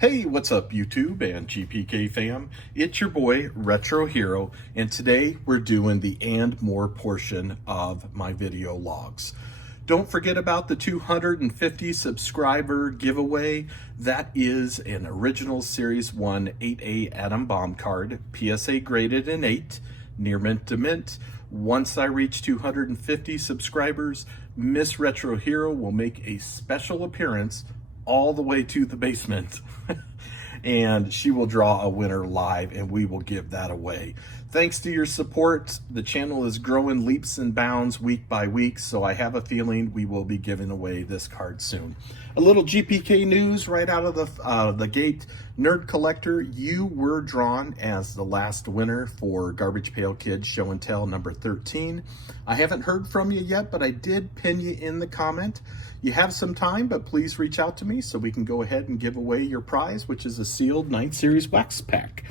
Hey, what's up YouTube and GPK fam? It's your boy Retro Hero, and today we're doing the and more portion of my video logs. Don't forget about the 250 subscriber giveaway. That is an original Series 1 8A Atom Bomb card, PSA graded an 8, near mint to mint. Once I reach 250 subscribers, Miss Retro Hero will make a special appearance all the way to the basement and she will draw a winner live and we will give that away. Thanks to your support, the channel is growing leaps and bounds week by week, so I have a feeling we will be giving away this card soon. A little GPK news right out of the gate. Nerd Collector, you were drawn as the last winner for Garbage Pail Kids Show and Tell number 13. I haven't heard from you yet, but I did pin you in the comment. You have some time, but please reach out to me so we can go ahead and give away your prize, which is a sealed 9 Series wax pack.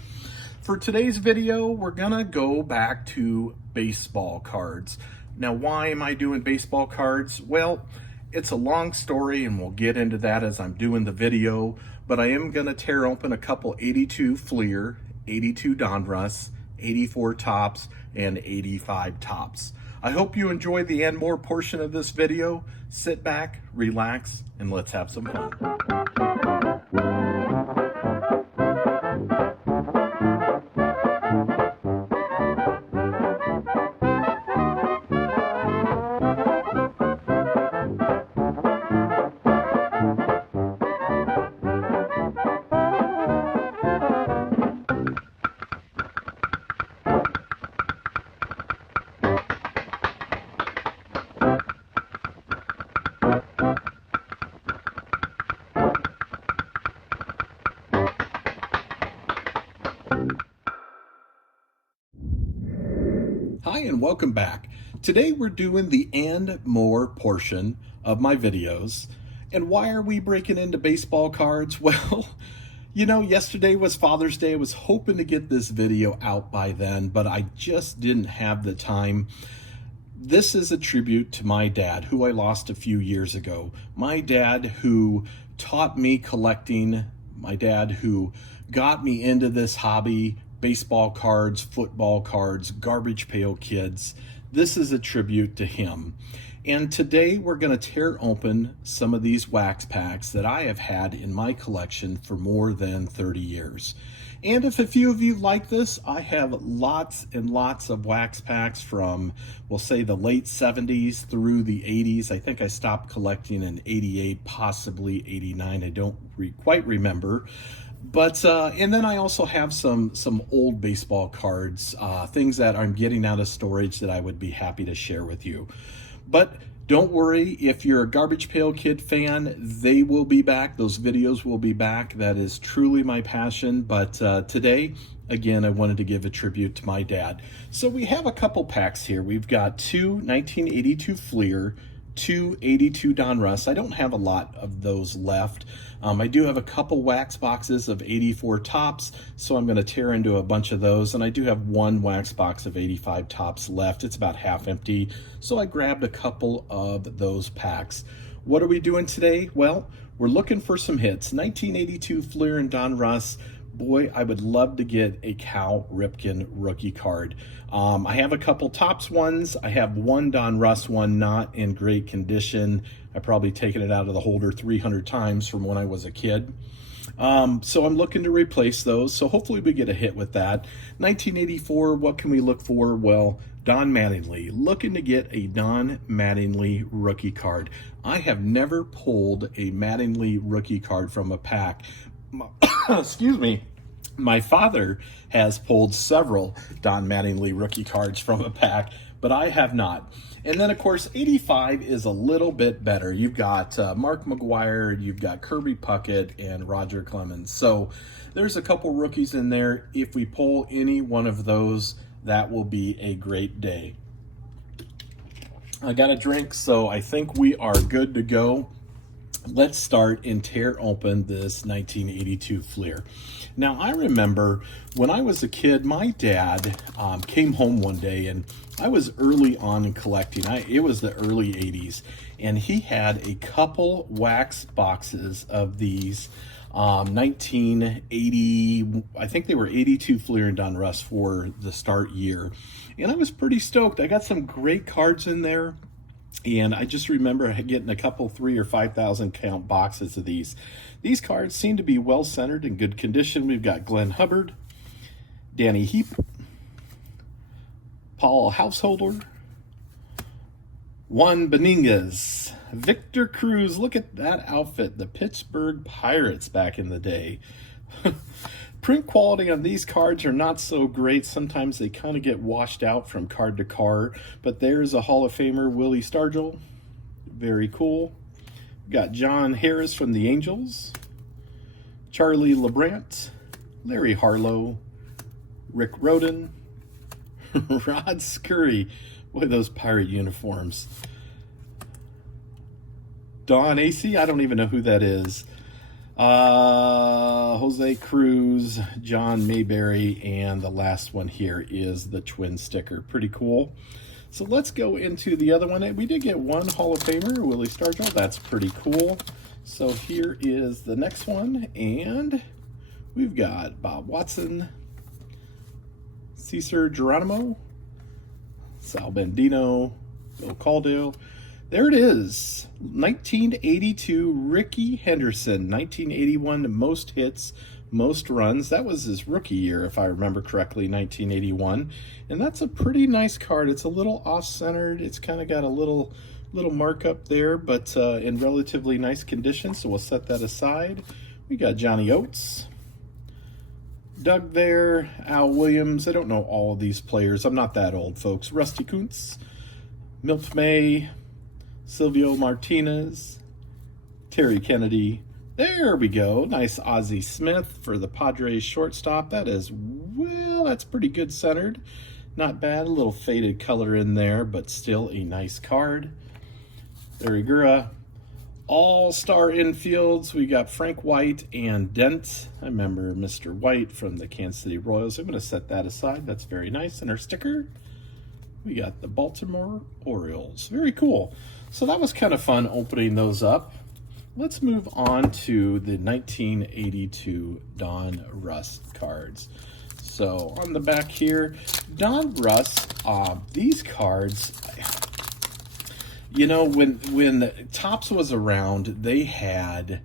For today's video, we're gonna go back to baseball cards. Now, why am I doing baseball cards? Well, it's a long story and we'll get into that as I'm doing the video, but I am gonna tear open a couple 82 Fleer, 82 Donruss, 84 Topps, and 85 Topps. I hope you enjoy the and more portion of this video. Sit back, relax, and let's have some fun. Hi and welcome back. Today we're doing the and more portion of my videos. And why are we breaking into baseball cards? Well, you know, yesterday was Father's Day. I was hoping to get this video out by then, but I just didn't have the time. This is a tribute to my dad, who I lost a few years ago. My dad who taught me collecting, my dad who got me into this hobby, baseball cards, football cards, Garbage Pail Kids. This is a tribute to him. And today we're going to tear open some of these wax packs that I have had in my collection for more than 30 years. And if a few of you like this, I have lots and lots of wax packs from, we'll say, the late 70s through the 80s. I think I stopped collecting in 88, possibly 89. I don't quite remember. But and then I also have some old baseball cards, things that I'm getting out of storage that I would be happy to share with you. But don't worry, if you're a Garbage Pail Kid fan, they will be back. Those videos will be back. That is truly my passion. But today, again, I wanted to give a tribute to my dad. So we have a couple packs here. We've got two 1982 Fleer, two 82 Donruss. I don't have a lot of those left. I do have a couple wax boxes of 84 Topps, so I'm going to tear into a bunch of those. And I do have one wax box of 85 Topps left. It's about half empty, so I grabbed a couple of those packs. What are we doing today? Well, we're looking for some hits. 1982 Fleer and Donruss. Boy, I would love to get a Cal Ripken rookie card. I have a couple Topps ones. I have one Donruss one not in great condition. I've probably taken it out of the holder 300 times from when I was a kid. So I'm looking to replace those. So hopefully we get a hit with that. 1984, what can we look for? Well, Don Mattingly. Looking to get a Don Mattingly rookie card. I have never pulled a Mattingly rookie card from a pack. Excuse me. My father has pulled several Don Mattingly rookie cards from a pack, but I have not. And then, of course, 85 is a little bit better. You've got Mark McGwire, you've got Kirby Puckett, and Roger Clemens. So there's a couple rookies in there. If we pull any one of those, that will be a great day. I got a drink, so I think we are good to go. Let's start and tear open this 1982 Fleer. Now, I remember when I was a kid, my dad came home one day, and I was early on in collecting. It was the early 80s, and he had a couple wax boxes of these 1980, I think they were 82 Fleer and Donruss for the start year. And I was pretty stoked. I got some great cards in there. And I just remember getting a couple 3,000 or 5,000 count boxes of these. These cards seem to be well centered in good condition. We've got Glenn Hubbard, Danny Heap, Paul Householder, Juan Benitez, Victor Cruz. Look at that outfit, the Pittsburgh Pirates back in the day. Print quality on these cards are not so great. Sometimes they kind of get washed out from card to card. But there's a Hall of Famer, Willie Stargell. Very cool. Got John Harris from the Angels, Charlie LeBrant, Larry Harlow, Rick Rhoden, Rod Scurry. Boy, those Pirate uniforms. Don Acey, I don't even know who that is. Jose Cruz, John Mayberry, and the last one here is the twin sticker. Pretty cool. So let's go into the other one. We did get one Hall of Famer, Willie Stargell. That's pretty cool. So here is the next one, and we've got Bob Watson, Cesar Geronimo, Sal Bendino, Bill Caldwell. There it is, 1982 Rickey Henderson, 1981 most hits, most runs. That was his rookie year, if I remember correctly, 1981. And that's a pretty nice card. It's a little off-centered. It's kind of got a little markup there, but in relatively nice condition, so we'll set that aside. We got Johnny Oates, Doug there, Al Williams. I don't know all of these players. I'm not that old, folks. Rusty Kuntz, Milt May, Silvio Martinez, Terry Kennedy. There we go. Nice Ozzie Smith for the Padres shortstop. That is, well, that's pretty good centered. Not bad. A little faded color in there, but still a nice card. Larry Gura. All-star infields. We got Frank White and Dent. I remember Mr. White from the Kansas City Royals. I'm going to set that aside. That's very nice. And our sticker, we got the Baltimore Orioles. Very cool. So that was kind of fun opening those up. Let's move on to the 1982 Don Russ cards. So on the back here, Don Russ, these cards, you know, when Topps was around, they had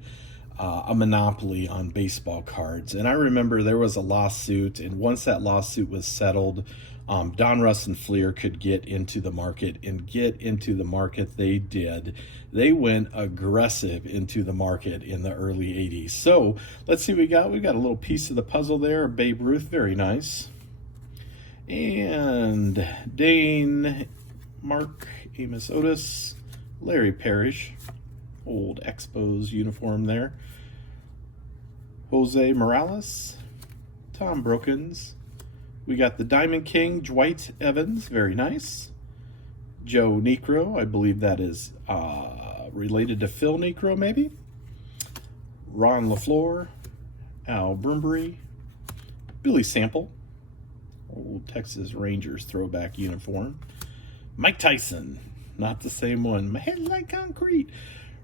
a monopoly on baseball cards. And I remember there was a lawsuit, and once that lawsuit was settled, Don Russ and Fleer could get into the market, and get into the market they did. They went aggressive into the market in the early 80s. So let's see what we got. We got a little piece of the puzzle there. Babe Ruth, very nice. And Dane, Mark, Amos Otis, Larry Parrish, old Expos uniform there. Jose Morales, Tom Brokens. We got the Diamond King, Dwight Evans, very nice. Joe Niekro, I believe that is related to Phil Niekro, maybe. Ron LaFleur, Al Brumbury, Billy Sample, old Texas Rangers throwback uniform. Mike Tyson, not the same one. My head like concrete.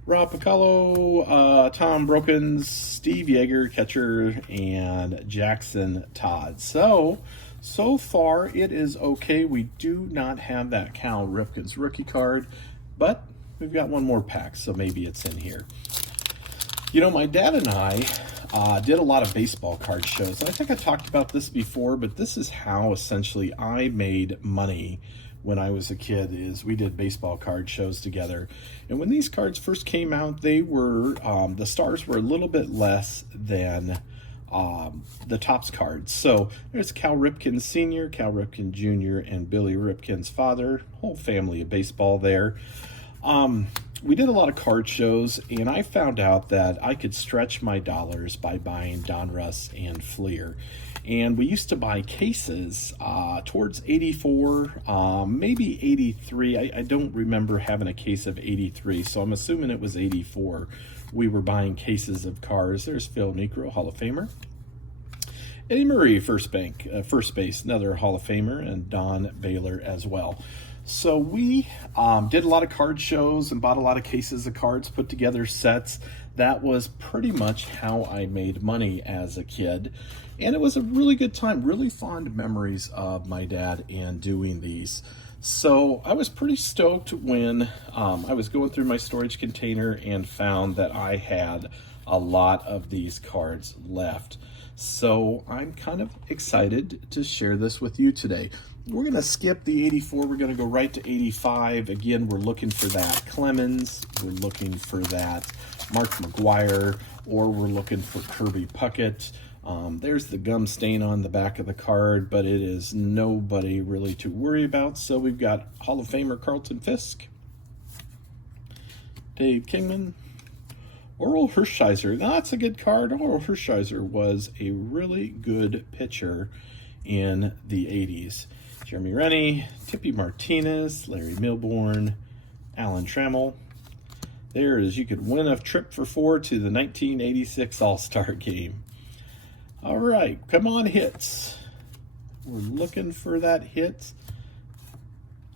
Rob Piccolo, Tom Brokens, Steve Yeager, catcher, and Jackson Todd. So far it is okay. We do not have that Cal Ripken's rookie card, but we've got one more pack, so maybe it's in here. You know, my dad and I did a lot of baseball card shows. I think I talked about this before, but this is how essentially I made money when I was a kid. Is we did baseball card shows together. And when these cards first came out, they were, the stars were a little bit less than the Topps cards. So there's Cal Ripken Sr., Cal Ripken Jr., and Billy Ripken's father. Whole family of baseball there. We did a lot of card shows, and I found out that I could stretch my dollars by buying Don Russ and Fleer. And we used to buy cases towards 84, maybe 83. I don't remember having a case of 83, so I'm assuming it was 84. We were buying cases of cars. There's Phil Niekro, Hall of Famer. Eddie Murray, first base, another Hall of Famer, and Don Baylor as well. So we did a lot of card shows and bought a lot of cases of cards, put together sets. that was pretty much how I made money as a kid. And it was a really good time, really fond memories of my dad and doing these. So I was pretty stoked when I was going through my storage container and found that I had a lot of these cards left. So I'm kind of excited to share this with you today. We're going to skip the 84. We're going to go right to 85. Again, we're looking for that Clemens. We're looking for that Mark McGwire, or we're looking for Kirby Puckett. There's the gum stain on the back of the card, but it is nobody really to worry about. So we've got Hall of Famer Carlton Fisk, Dave Kingman, Oral Hershiser. Now, that's a good card. Oral Hershiser was a really good pitcher in the 80s. Jeremy Rennie, Tippy Martinez, Larry Milbourne, Alan Trammell. There is, you could win a trip for 4 to the 1986 All-Star Game. All right, come on, hits. We're looking for that hit.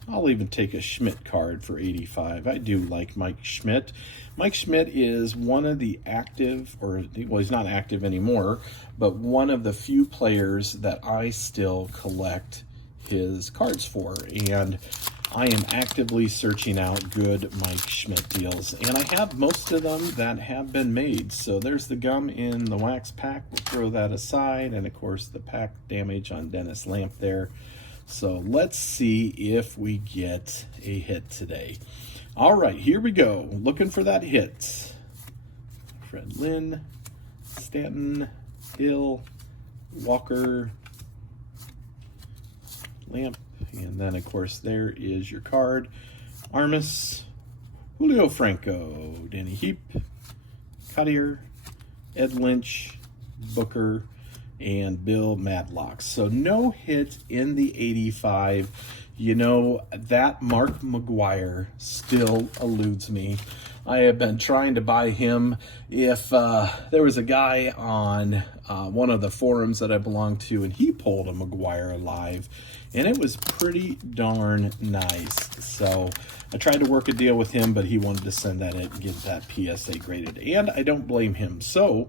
I'll even take a Schmidt card for 85. I do like Mike Schmidt. Mike Schmidt is one of the active, or well, he's not active anymore, but one of the few players that I still collect his cards for. And I am actively searching out good Mike Schmidt deals. And I have most of them that have been made. So there's the gum in the wax pack. We'll throw that aside. And of course the pack damage on Dennis Lamp there. So let's see if we get a hit today. All right, here we go. Looking for that hit. Fred Lynn, Stanton, Hill, Walker, Lamp, and then of course there is your card. Armas, Julio Franco, Danny Heap, Cottier, Ed Lynch, Booker, and Bill Madlock. So no hit in the 85. You know, that Mark McGwire still eludes me. I have been trying to buy him. If there was a guy on one of the forums that I belong to, and he pulled a McGwire alive, and it was pretty darn nice. So I tried to work a deal with him, but he wanted to send that in and get that PSA graded, and I don't blame him. So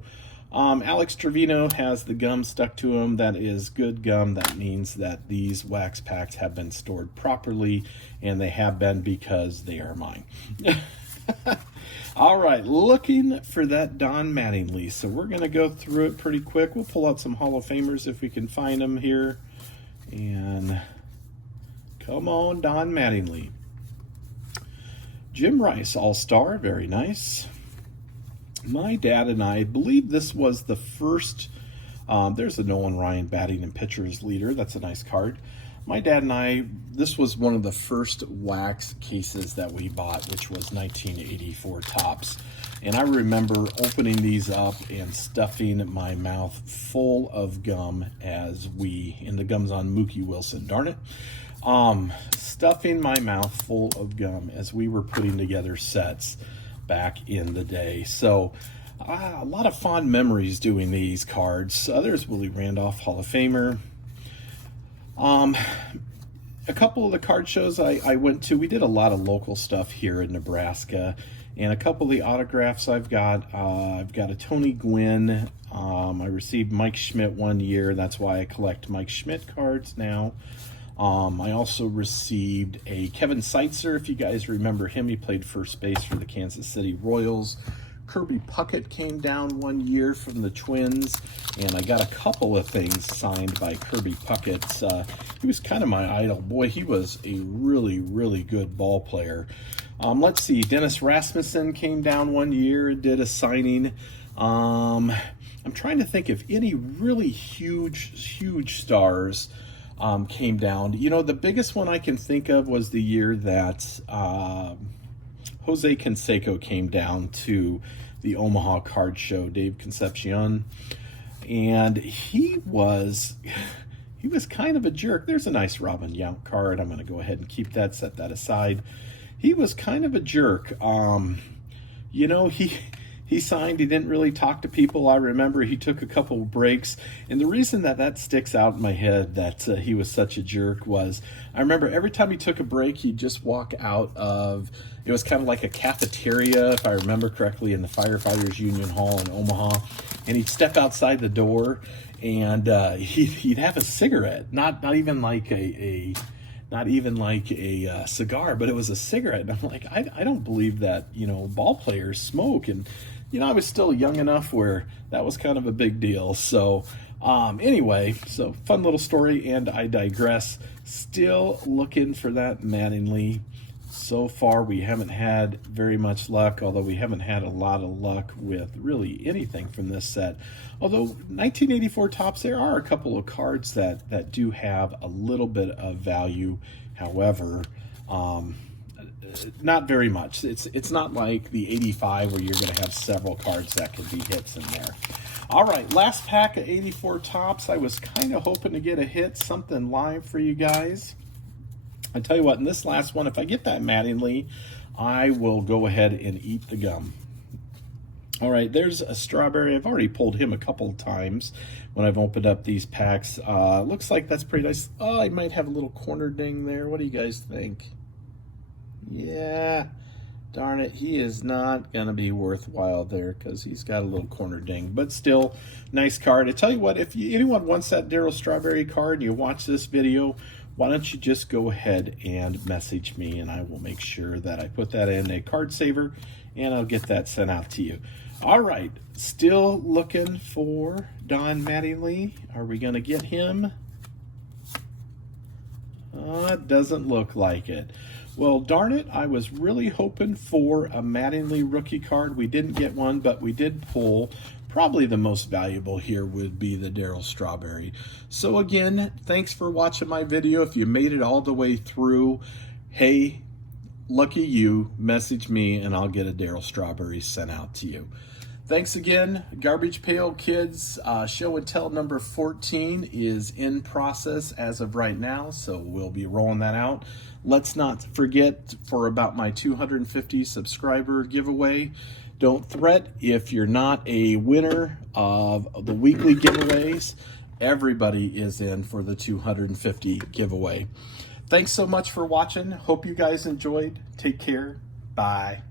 Alex Trevino has the gum stuck to him. That is good gum. That means that these wax packs have been stored properly, and they have been because they are mine. All right, looking for that Don Mattingly. So we're going to go through it pretty quick. We'll pull out some Hall of Famers if we can find them here. And come on, Don Mattingly. Jim Rice, All-Star, very nice. My dad and I believe this was the first, there's a Nolan Ryan batting and pitchers leader. That's a nice card. My dad and I, this was one of the first wax cases that we bought, which was 1984 Topps. And I remember opening these up and stuffing my mouth full of gum and the gum's on Mookie Wilson, darn it. Stuffing my mouth full of gum as we were putting together sets back in the day. So a lot of fond memories doing these cards. There's Willie Randolph, Hall of Famer. A couple of the card shows I went to, we did a lot of local stuff here in Nebraska, and a couple of the autographs I've got a Tony Gwynn. I received Mike Schmidt one year. That's why I collect Mike Schmidt cards now. I also received a Kevin Seitzer, if you guys remember him. He played first base for the Kansas City Royals. Kirby Puckett came down one year from the Twins, and I got a couple of things signed by Kirby Puckett. He was kind of my idol. Boy, he was a really, really good ball player. Let's see, Dennis Rasmussen came down one year and did a signing. I'm trying to think if any really huge stars came down. You know, the biggest one I can think of was the year that Jose Canseco came down to the Omaha Card Show, Dave Concepcion, and he was kind of a jerk. There's a nice Robin Yount card. I'm going to go ahead and keep that, set that aside. He was kind of a jerk. You know, he He signed. He didn't really talk to people. I remember he took a couple of breaks. And the reason that that sticks out in my head that he was such a jerk was I remember every time he took a break, he'd just walk out of, it was kind of like a cafeteria, if I remember correctly, in the Firefighters Union Hall in Omaha. And he'd step outside the door and he'd have a cigarette, not even like a cigar, but it was a cigarette. And I'm like, I don't believe that, you know, ball players smoke. And, you know, I was still young enough where that was kind of a big deal. So anyway, so fun little story, and I digress. Still looking for that Mattingly. So far, we haven't had very much luck, although we haven't had a lot of luck with really anything from this set. Although 1984 Topps, there are a couple of cards that do have a little bit of value. However, not very much. It's not like the 85 where you're going to have several cards that could be hits in there. All right, last pack of 84 Topps. I was kind of hoping to get a hit, something live for you guys. I tell you what, in this last one, if I get that Mattingly, I will go ahead and eat the gum. All right, there's a Strawberry. I've already pulled him a couple of times when I've opened up these packs. Looks like that's pretty nice. Oh, I might have a little corner ding there. What do you guys think? Yeah, darn it, he is not going to be worthwhile there because he's got a little corner ding. But still, nice card. I tell you what, if anyone wants that Darryl Strawberry card and you watch this video, why don't you just go ahead and message me, and I will make sure that I put that in a card saver, and I'll get that sent out to you. All right, still looking for Don Mattingly. Are we going to get him? It doesn't look like it. Well, darn it, I was really hoping for a Mattingly rookie card. We didn't get one, but we did pull. Probably the most valuable here would be the Darryl Strawberry. So again, thanks for watching my video. If you made it all the way through, hey, lucky you, message me and I'll get a Darryl Strawberry sent out to you. Thanks again. Garbage Pail Kids show and tell number 14 is in process as of right now, so we'll be rolling that out. Let's not forget for about my 250 subscriber giveaway. Don't fret if you're not a winner of the weekly giveaways. Everybody is in for the 250 giveaway. Thanks so much for watching. Hope you guys enjoyed. Take care. Bye.